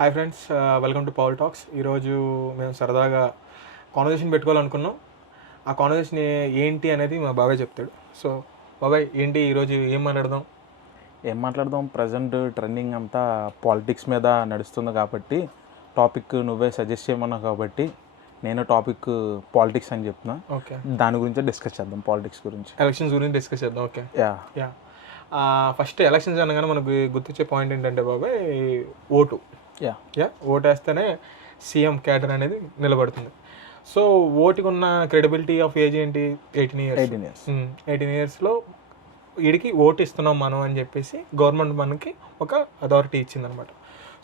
Hi friends, welcome to power talks. ఈరోజు మేము సరదాగా కాన్వర్జేషన్ పెట్టుకోవాలనుకున్నాం. ఆ కాన్వర్జేషన్ ఏంటి అనేది మా బాబాయ్ చెప్తాడు. సో బాబాయ్, ఏంటి ఈరోజు ఏం మాట్లాడదాం? ప్రజెంట్ ట్రెండింగ్ అంతా పాలిటిక్స్ మీద నడుస్తుంది కాబట్టి టాపిక్ నువ్వే సజెస్ట్ చేయమన్నావు కాబట్టి నేను టాపిక్ పాలిటిక్స్ అని చెప్తున్నా. ఓకే, దాని గురించి డిస్కస్ చేద్దాం. పాలిటిక్స్ గురించి, ఎలక్షన్స్ గురించి డిస్కస్ చేద్దాం. Okay, yeah. ఫస్ట్ ఎలక్షన్స్ అనగానే మనకు గుర్తొచ్చే పాయింట్ ఏంటంటే బాబాయ్, ఓటు. ఓటు వేస్తేనే సీఎం క్యాడర్ అనేది నిలబడుతుంది. సో ఓటుకు ఉన్న క్రెడిబిలిటీ ఆఫ్ ఏజ్ ఏంటి? 18 ఇయర్స్. 18 ఇయర్స్లో వీడికి ఓటు ఇస్తున్నాం మనం అని చెప్పేసి గవర్నమెంట్ మనకి ఒక అథారిటీ ఇచ్చిందనమాట.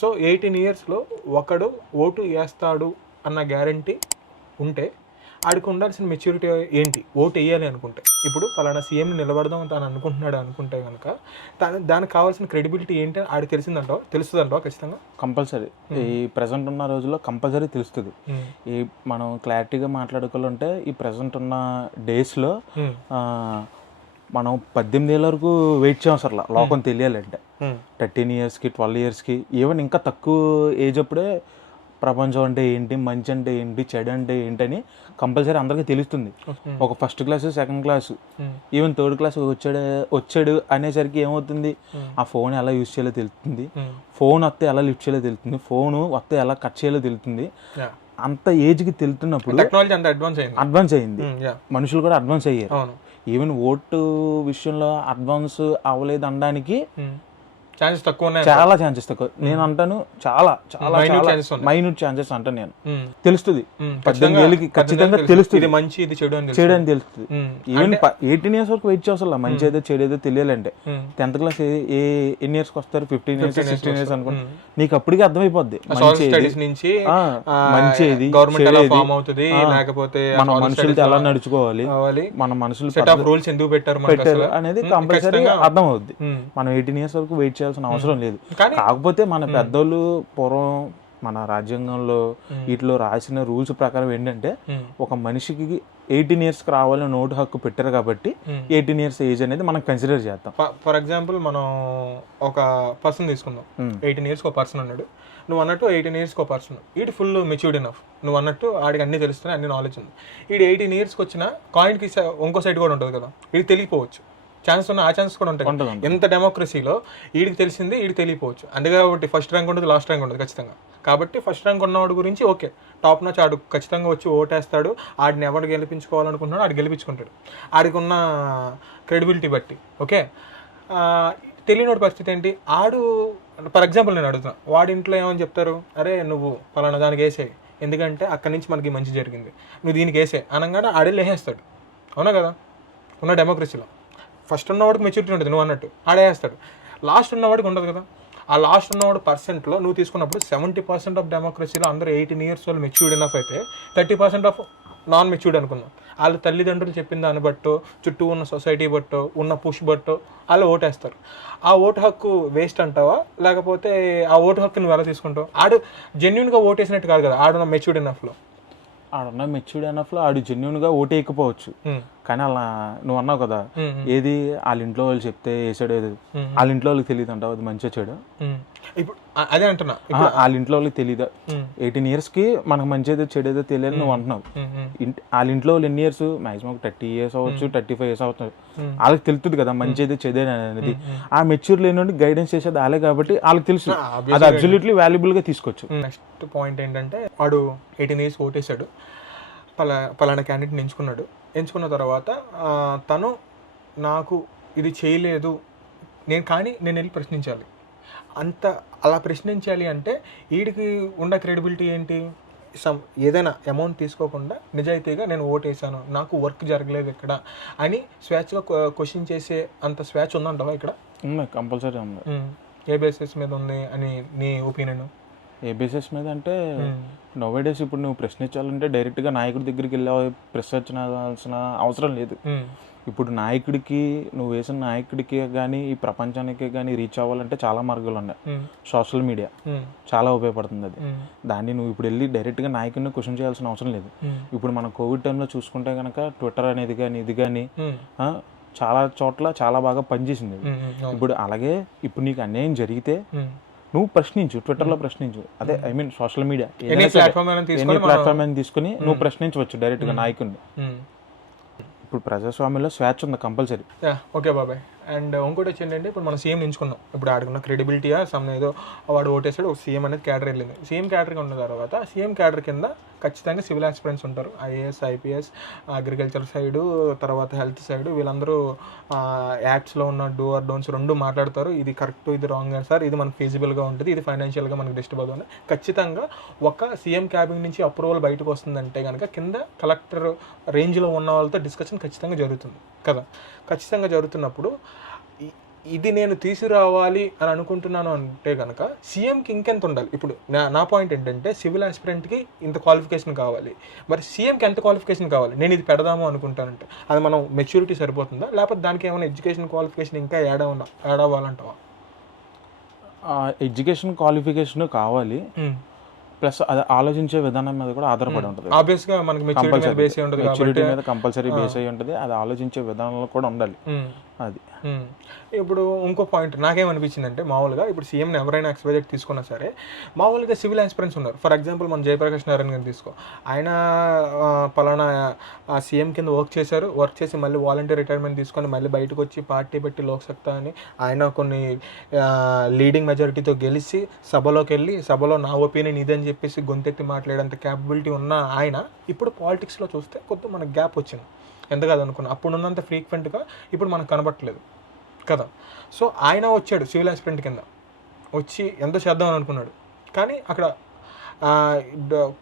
సో 18 ఇయర్స్లో ఒకడు ఓటు వేస్తాడు అన్న గ్యారంటీ ఉంటే ఆడికి ఉండాల్సిన మెచ్యూరిటీ ఏంటి? ఓటు వేయాలి అనుకుంటే, ఇప్పుడు పలానా సీఎంని నిలబడదాం తను అనుకుంటున్నాడు అనుకుంటే కనుక దానికి కావాల్సిన క్రెడిబిలిటీ ఏంటి ఆడికి తెలుస్తుందంటావా? ఖచ్చితంగా కంపల్సరీ. ఈ ప్రజెంట్ ఉన్న రోజుల్లో కంపల్సరీ తెలుస్తుంది. ఈ మనం క్లారిటీగా మాట్లాడుకోవాలంటే ఈ ప్రజెంట్ ఉన్న డేస్లో మనం 18 ఏళ్ళ వరకు వెయిట్ చేయం అసలు లోకం తెలియాలంటే. 13 ఇయర్స్కి 12 ఇయర్స్కి ఈవెన్ ఇంకా తక్కువ ఏజ్ అప్పుడే ప్రపంచం అంటే ఏంటి, మంచి అంటే ఏంటి, చెడు అంటే ఏంటని కంపల్సరీ అందరికీ తెలుస్తుంది. ఒక first class, second class, even third class వచ్చాడు అనేసరికి ఏమవుతుంది, ఆ ఫోన్ ఎలా యూజ్ చేయాలో తెలుస్తుంది, ఫోన్ వస్తే ఎలా లిఫ్ట్ చేయాలో తెలుస్తుంది, ఫోన్ వస్తే ఎలా కట్ చేయాలో తెలుస్తుంది. అంత ఏజ్కి తెలుతున్నప్పుడు టెక్నాలజీ అంత అడ్వాన్స్ అయింది, మనుషులు కూడా అడ్వాన్స్ అయ్యారు. ఈవెన్ ఓటు విషయంలో అడ్వాన్స్ అవ్వలేదు అనడానికి ఛాన్సెస్ తక్కువ, చాలా ఛాన్సెస్ తక్కువ. నేను అంటాను చాలా చాలా మైన్యూట్ ఛాన్సెస్ అంటాను నేను. తెలుస్తుంది 18 ఏళ్ళకి ఖచ్చితంగా తెలుస్తుంది, మంచి ఇది చెడు అని తెలుస్తుంది. ఈవెన్ 18 ఇయర్స్ వరకు వెయిట్ చేయాలి మంచి ఏదో చెడు ఏదో తెలియాలంటే. 10th క్లాస్ ఎన్ని ఇయర్స్ వస్తారు? 15 ఇయర్స్ 16 ఇయర్స్ అనుకోండి. నీకు అప్పటికే అర్థమైపోద్ది మంచి ఏది, మన మనుషులతో ఎలా నడుచుకోవాలి, మన మనుషులు పెట్టారు అనేది కంపల్సరీ అర్థం అవుద్ది. మనం 18 ఇయర్స్ వరకు వెయిట్ చేయాల్సిన అవసరం లేదు. కాకపోతే మన పెద్దోళ్ళు పూర్వం మన రాజ్యాంగంలో వీటిలో రాసిన రూల్స్ ప్రకారం ఏంటంటే ఒక మనిషికి 18 ఇయర్స్కి రావాలని ఓటు హక్కు పెట్టారు కాబట్టి 18 ఇయర్స్ ఏజ్ అనేది మనం కన్సిడర్ చేద్దాం. ఫర్ ఎగ్జాంపుల్ మనం ఒక పర్సన్ తీసుకుందాం. 18 ఇయర్స్కి ఒక పర్సన్ అన్నాడు. నువ్వు అన్నట్టు 18 ఇయర్స్కి ఒక పర్సన్, వీడు ఫుల్ మెచ్యూర్డ్ ఎనఫ్. నువ్వు అన్నట్టు ఆడికి అన్ని తెలుస్తున్నాయి, అన్ని నాలెడ్జ్ ఉంది. వీడు 18 ఇయర్స్కి వచ్చిన కాయిన్కి ఇంకో సైడ్ కూడా ఉంటుంది కదా, వీడికి తెలియపోవచ్చు. ఛాన్స్ ఉన్న ఆ ఛాన్స్ కూడా ఉంటాయి. ఎంత డెమోక్రసీలో వీడికి తెలిసింది వీడికి తెలియపోవచ్చు. అందుకే కాబట్టి ఫస్ట్ ర్యాంక్ ఉంటుంది, లాస్ట్ ర్యాంక్ ఉంటుంది ఖచ్చితంగా. కాబట్టి ఫస్ట్ ర్యాంక్ ఉన్నవాడు గురించి ఓకే, టాప్ నచ్ ఆడు ఖచ్చితంగా వచ్చి ఓటేస్తాడు. ఆడిని ఎవరు గెలిపించుకోవాలనుకుంటున్నాడు ఆడు గెలిపించుకుంటాడు, ఆడికి ఉన్న క్రెడిబిలిటీ బట్టి. ఓకే, తెలియనోడి పరిస్థితి ఏంటి? ఆడు ఫర్ ఎగ్జాంపుల్ నేను అడుగుతున్నా, వాడి ఇంట్లో ఏమని చెప్తారు, అరే నువ్వు పలానా దానికి వేసేయి ఎందుకంటే అక్కడి నుంచి మనకి మంచి జరిగింది, నువ్వు దీనికి వేసే అనగానే ఆడే లేసేస్తాడు. అవునా కదా? ఉన్న డెమోక్రసీలో ఫస్ట్ ఉన్నవాడికి మెచ్యూరిటీ ఉంటుంది, నువ్వు అన్నట్టు ఆడేస్తాడు. లాస్ట్ ఉన్నవాడికి ఉండదు కదా. ఆ లాస్ట్ ఉన్నవాడు పర్సెంట్లో నువ్వు తీసుకున్నప్పుడు 70% ఆఫ్ డెమోక్రసీలో అందరూ 18 ఇయర్స్ వాళ్ళు మెచ్యూర్డ్ ఎనఫ్ అయితే 30% ఆఫ్ నాన్ మెచ్యూర్డ్ అనుకున్నాం. వాళ్ళు తల్లిదండ్రులు చెప్పిన దాన్ని బట్టో, చుట్టూ ఉన్న సొసైటీ బట్టో, ఉన్న పుష్ బట్టో వాళ్ళు ఓటేస్తారు. ఆ ఓటు హక్కు వేస్ట్ అంటావా, లేకపోతే ఆ ఓటు హక్కు నువ్వు ఎలా తీసుకుంటావు? ఆడు జెన్యున్గా ఓటేసినట్టు కాదు కదా, ఆడున్న మెచ్యూర్డ్ ఎనఫ్లో. ఆడున్న మెచ్యూర్డ్ ఎనఫ్లో ఆడు జెన్యున్గా ఓటేయకపోవచ్చు, కానీ అలా నువ్వు అన్నావు కదా, ఏది వాళ్ళ ఇంట్లో వాళ్ళు చెప్తే వేసాడు, ఏది వాళ్ళ ఇంట్లో వాళ్ళకి తెలియదు అంటావు, అది మంచిగా చెడు. ఇప్పుడు అదే అంటున్నా, వాళ్ళ ఇంట్లో వాళ్ళకి తెలియదు. 18 ఇయర్స్కి మనకు మంచిదో చెడేదో తెలియదు నువ్వు అంటున్నావు. వాళ్ళ ఇంట్లో వాళ్ళు ఎన్ని ఇయర్స్? మాక్సిమం 30 ఇయర్స్ అవ్వచ్చు, 35 ఇయర్స్ అవుతుంది. వాళ్ళకి తెలుస్తుంది కదా మంచిదో చెడే అనేది. ఆ మెచ్యూర్ లేని గైడెన్స్ చేసేది వాళ్ళే కాబట్టి వాళ్ళకి తెలుసు, అది అబ్సల్యూట్లీ వాల్యుబుల్గా తీసుకోవచ్చు. నెక్స్ట్ పాయింట్ ఏంటంటే, వాడు 18 ఇయర్స్ ఓటేశాడు, పలానా క్యాండిడేట్ని ఎంచుకున్న తర్వాత తను నాకు ఇది చేయలేదు నేను వెళ్ళి ప్రశ్నించాలి. అలా ప్రశ్నించాలి అంటే వీడికి ఉన్న క్రెడిబిలిటీ ఏంటి? ఏదైనా అమౌంట్ తీసుకోకుండా నిజాయితీగా నేను ఓటేసాను, నాకు వర్క్ జరగలేదు ఇక్కడ అని స్వేచ్ఛగా క్వశ్చన్ చేసే అంత స్వేచ్ఛ ఉందంటావా ఇక్కడ? కంపల్సరీ ఉంది. ఏ బేసిస్ మీద ఉంది అని నీ ఒపీనియన్? ఏ బేసిస్ మీద అంటే నోవేడేస్ ఇప్పుడు నువ్వు ప్రశ్నించాలంటే డైరెక్ట్గా నాయకుడి దగ్గరికి వెళ్ళి ప్రశ్నించాల్సిన అవసరం లేదు. ఇప్పుడు నాయకుడికి, నువ్వు వేసిన నాయకుడికి కానీ ఈ ప్రపంచానికి కానీ రీచ్ అవ్వాలంటే చాలా మార్గాలు ఉన్నాయి. సోషల్ మీడియా చాలా ఉపయోగపడుతుంది. అది దాన్ని నువ్వు ఇప్పుడు వెళ్ళి డైరెక్ట్గా నాయకుడిని క్వశ్చన్ చేయాల్సిన అవసరం లేదు. ఇప్పుడు మనం కోవిడ్ టైంలో చూసుకుంటే కనుక ట్విట్టర్ అనేది కానీ ఇది కానీ చాలా చోట్ల చాలా బాగా పనిచేసింది. ఇప్పుడు అలాగే ఇప్పుడు నీకు అన్యాయం జరిగితే నువ్వు ప్రశ్నించు, ట్విట్టర్లో ప్రశ్నించు, అదే I mean social media any platform any platform అని తీసుకుని నువ్వు ప్రశ్నించవచ్చు డైరెక్ట్గా నాయకుడిని. ఇప్పుడు ప్రజాస్వామ్యంలో స్వేచ్ఛ ఉంది కంపల్సరీ. ఓకే బాబాయ్. అండ్ ఇంకోటి వచ్చి ఏంటంటే ఇప్పుడు మనం సీఎం ఎంచుకున్నాం, ఇప్పుడు ఆడుకున్న క్రెడిబిలిటీయా సమ్ ఏదో వాడు ఓటేసాడు, సీఎం అనేది క్యాడర్ వెళ్ళింది. సీఎం క్యాడర్గా ఉన్న తర్వాత సీఎం క్యాడర్ కింద ఖచ్చితంగా సివిల్ ఆస్పిరెంట్స్ ఉంటారు, ఐఏఎస్, ఐపీఎస్, అగ్రికల్చర్ సైడు, తర్వాత హెల్త్ సైడు, వీళ్ళందరూ యాక్ట్స్లో ఉన్న డూ ఆర్ డోన్స్ రెండు మాట్లాడతారు. ఇది కరెక్ట్, ఇది రాంగ్ సార్, ఇది మనకు ఫీజిబుల్గా ఉంటుంది, ఇది ఫైనాన్షియల్గా మనకు డిస్టర్బ్ అవుతుంది. ఖచ్చితంగా ఒక సీఎం క్యాబినెట్ నుంచి అప్రూవల్ బయటకు వస్తుందంటే కనుక కింద కలెక్టర్ రేంజ్లో ఉన్న వాళ్ళతో డిస్కషన్ ఖచ్చితంగా జరుగుతుంది కదా. ఖచ్చితంగా జరుగుతున్నప్పుడు ఇది నేను తీసుకురావాలి అని అనుకుంటున్నాను అంటే కనుక సీఎంకి ఇంకెంత ఉండాలి. ఇప్పుడు నా పాయింట్ ఏంటంటే సివిల్ ఆస్పిరెంట్కి ఇంత క్వాలిఫికేషన్ కావాలి, మరి సీఎంకి ఎంత క్వాలిఫికేషన్ కావాలి. నేను ఇది పెడదాము అనుకుంటానంటే అది మనం మెచ్యూరిటీ సరిపోతుందా, లేకపోతే దానికి ఏమైనా ఎడ్యుకేషన్ క్వాలిఫికేషన్ ఇంకా యాడ్ అవ్వాలంటావా? ఎడ్యుకేషన్ క్వాలిఫికేషన్ కావాలి, ప్లస్ అది ఆలోచించే విధానం మీద కూడా ఆధారపడి ఉంటుంది. ఆబ్వియస్గా మనకి మెచ్యూరిటీ మీద కంపల్సరీ బేస్ అయ్యి ఉంటుంది, అది ఆలోచించే విధానంలో కూడా ఉండాలి. అది ఇప్పుడు ఇంకో పాయింట్ నాకేమనిపించింది అంటే, మామూలుగా ఇప్పుడు సీఎంని ఎవరైనా ఎక్స్పెక్ట్ తీసుకున్నా సరే మామూలుగా సివిల్ ఆస్పిరెంట్స్ ఉన్నారు. ఫర్ ఎగ్జాంపుల్ మన జయప్రకాష్ నారాయణ గారిని తీసుకో, ఆయన పలానా సీఎం కింద వర్క్ చేసి మళ్ళీ వాలంటీర్ రిటైర్మెంట్ తీసుకొని మళ్ళీ బయటకు వచ్చి పార్టీ పెట్టి లోక్సత్తా అని ఆయన కొన్ని లీడింగ్ మెజారిటీతో గెలిచి సభలోకి వెళ్ళి సభలో నా ఒపీనియన్ ఇదని చెప్పేసి గొంతెత్తి మాట్లాడేంత క్యాపబిలిటీ ఉన్న ఆయన ఇప్పుడు పాలిటిక్స్లో చూస్తే కొద్దిగా మనకు గ్యాప్ వచ్చింది. ఎంత కాదనుకున్నా అప్పుడు ఉన్నంత ఫ్రీక్వెంట్గా ఇప్పుడు మనకు కనబట్టలేదు కదా. సో ఆయన వచ్చాడు సివిల్ ఆస్పిరెంట్ కింద వచ్చి ఎంతో చేద్దామని అనుకున్నాడు, కానీ అక్కడ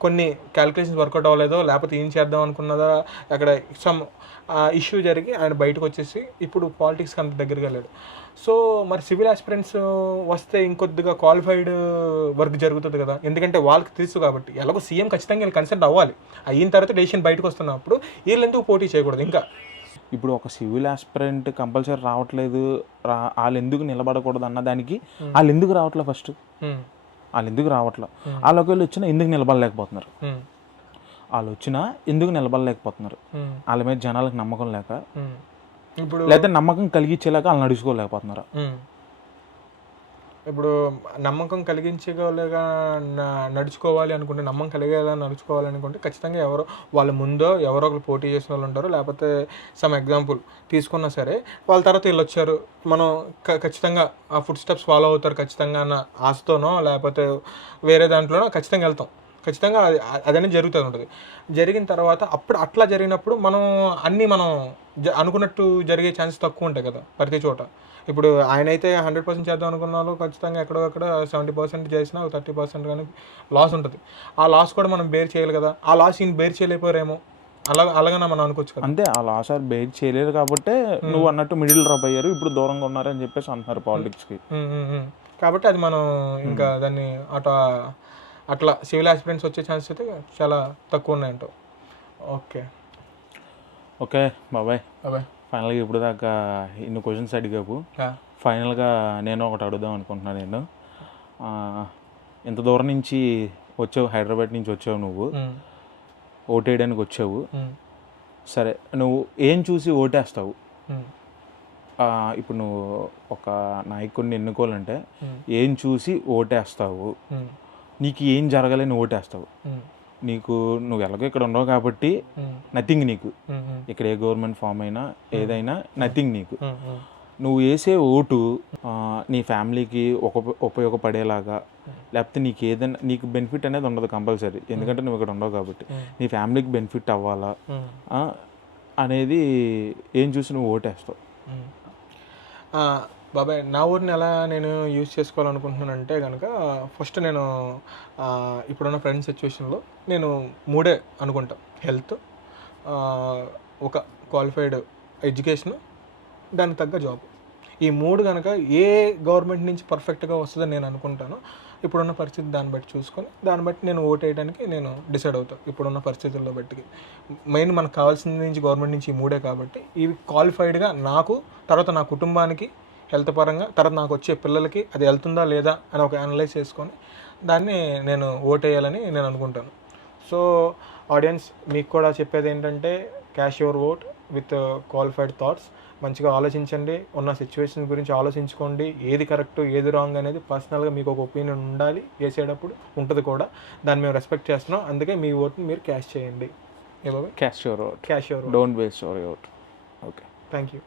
కొన్ని క్యాలిక్యులేషన్స్ వర్కౌట్ అవ్వలేదో లేకపోతే ఏం చేద్దాం అనుకున్నదా అక్కడ సమ్ ఇష్యూ జరిగి ఆయన బయటకు వచ్చేసి ఇప్పుడు పాలిటిక్స్కి అంత దగ్గరగా వెళ్ళాడు. సో మరి సివిల్ ఆస్పిరెంట్స్ వస్తే ఇంకొద్దిగా క్వాలిఫైడ్ వర్క్ జరుగుతుంది కదా, ఎందుకంటే వాళ్ళకి తెలుసు కాబట్టి ఎలాగో సీఎం ఖచ్చితంగా వీళ్ళు కన్సల్ట్ అవ్వాలి, అయిన తర్వాత డెసిషన్ బయటకు వస్తున్నప్పుడు వీళ్ళు ఎందుకు పోటీ చేయకూడదు. ఇంకా ఇప్పుడు ఒక సివిల్ ఆస్పిరెంట్ కంపల్సరీ రావట్లేదు, వాళ్ళు ఎందుకు నిలబడకూడదు అన్న దానికి వాళ్ళు ఎందుకు రావట్లేదు, ఫస్ట్ వాళ్ళు ఎందుకు రావట్లేదు, వాళ్ళు ఒకవేళ వచ్చినా ఎందుకు నిలబడలేకపోతున్నారు, వాళ్ళు వచ్చినా ఎందుకు నిలబడలేకపోతున్నారు, వాళ్ళ మీద జనాలకు నమ్మకం లేక, ఇప్పుడు లేకపోతే నమ్మకం కలిగించేలాగా వాళ్ళు నడుచుకోలేకపోతున్నారు. ఇప్పుడు నమ్మకం కలిగించగలగా నడుచుకోవాలి అనుకుంటే, నమ్మకం కలిగేలా నడుచుకోవాలనుకుంటే ఖచ్చితంగా ఎవరో వాళ్ళ ముందో ఎవరో ఒకరు పోటీ చేసిన వాళ్ళు ఉంటారు, లేకపోతే సమ్ ఎగ్జాంపుల్ తీసుకున్నా సరే వాళ్ళ తర్వాత వీళ్ళు వచ్చారు, మనం ఖచ్చితంగా ఆ ఫుడ్ స్టెప్స్ ఫాలో అవుతారు ఖచ్చితంగా అన్న ఆశతోనో లేకపోతే వేరే దాంట్లోనో ఖచ్చితంగా వెళ్తాం. ఖచ్చితంగా అదనేది జరుగుతూ ఉంటుంది. జరిగిన తర్వాత అప్పుడు అట్లా జరిగినప్పుడు మనం అనుకున్నట్టు జరిగే ఛాన్సెస్ తక్కువ ఉంటాయి కదా ప్రతి చోట. ఇప్పుడు ఆయన అయితే 100% చేద్దాం అనుకున్న వాళ్ళు ఖచ్చితంగా ఎక్కడో అక్కడ 70% చేసినా 30% కానీ లాస్ ఉంటుంది. ఆ లాస్ కూడా మనం బేర్ చేయాలి కదా, ఆ లాస్ ఈయన బేర్ చేయలేకపోయారేమో, అలాగన్నా మనం అనుకోవచ్చు కదా. అంతే, ఆ లాస్ ఆర్ బేర్ చేయలేరు కాబట్టి నువ్వు అన్నట్టు మిడిల్ డ్రాప్ అయ్యారు, ఇప్పుడు దూరంగా ఉన్నారని చెప్పేసి అంటున్నారు పాలిటిక్స్కి. కాబట్టి అది మనం ఇంకా దాన్ని అట్లా సివిల్ ఆస్పిరెంట్స్ వచ్చే ఛాన్సెస్ అయితే చాలా తక్కువ ఉన్నాయంటావు. ఓకే బాబాయ్, ఫైనల్గా ఇప్పుడు దాకా ఇన్ని క్వశ్చన్స్ అడిగావు, ఫైనల్గా నేను ఒకటి అడుగుదాం అనుకుంటున్నాను. నేను ఇంత దూరం నుంచి వచ్చావు, హైదరాబాద్ నుంచి వచ్చావు, నువ్వు ఓటేయడానికి వచ్చావు, సరే నువ్వు ఏం చూసి ఓటేస్తావు? ఇప్పుడు నువ్వు ఒక నాయకుడిని ఎన్నుకోవాలంటే ఏం చూసి ఓటేస్తావు? నీకు ఏం జరగాలని ఓటేస్తావు? నువ్వు ఎలాగో ఇక్కడ ఉండవు కాబట్టి నథింగ్ నీకు, ఇక్కడ ఏ గవర్నమెంట్ ఫామ్ అయినా ఏదైనా నథింగ్ నీకు. నువ్వు వేసే ఓటు నీ ఫ్యామిలీకి ఉపయోగపడేలాగా, లేకపోతే నీకు ఏదైనా నీకు బెనిఫిట్ అనేది ఉండదు కంపల్సరీ, ఎందుకంటే నువ్వు ఇక్కడ ఉండవు కాబట్టి నీ ఫ్యామిలీకి బెనిఫిట్ అవ్వాలా అనేది ఏం చూసి నువ్వు ఓటేస్తావు? బాబాయ్, నా ఊరిని ఎలా నేను యూజ్ చేసుకోవాలనుకుంటున్నానంటే కనుక ఫస్ట్ నేను ఇప్పుడున్న ఫ్రెండ్ సిచ్యువేషన్లో నేను 3 అనుకుంటా: హెల్త్, ఒక క్వాలిఫైడ్ ఎడ్యుకేషను, దానికి తగ్గ జాబ్. ఈ 3 కనుక ఏ గవర్నమెంట్ నుంచి పర్ఫెక్ట్గా వస్తుందని నేను అనుకుంటాను, ఇప్పుడున్న పరిస్థితి దాన్ని బట్టి నేను ఓట్ వేయడానికి నేను డిసైడ్ అవుతాను. ఇప్పుడున్న పరిస్థితుల్లో బట్టి మెయిన్ మనకు కావాల్సిన నుంచి గవర్నమెంట్ నుంచి ఈ 3 కాబట్టి ఇవి క్వాలిఫైడ్గా నాకు, తర్వాత నా కుటుంబానికి హెల్త్ పరంగా, తర్వాత నాకు వచ్చే పిల్లలకి అది వెళ్తుందా లేదా అని ఒక అనలైజ్ చేసుకొని దాన్ని నేను ఓట్ వేయాలని నేను అనుకుంటాను. సో ఆడియన్స్, మీకు కూడా చెప్పేది ఏంటంటే cash your vote with qualified thoughts. మంచిగా ఆలోచించండి, ఉన్న సిచ్యువేషన్ గురించి ఆలోచించుకోండి, ఏది కరెక్ట్ ఏది రాంగ్ అనేది పర్సనల్గా మీకు ఒక ఒపీనియన్ ఉండాలి, వేసేటప్పుడు ఉంటుంది కూడా, దాన్ని మేము రెస్పెక్ట్ చేస్తున్నాం. అందుకే మీ ఓట్ని మీరు క్యాష్ చేయండి. ఏ బాబాయ్? Cash your vote, cash your vote. Don't waste your vote. Okay, thank you.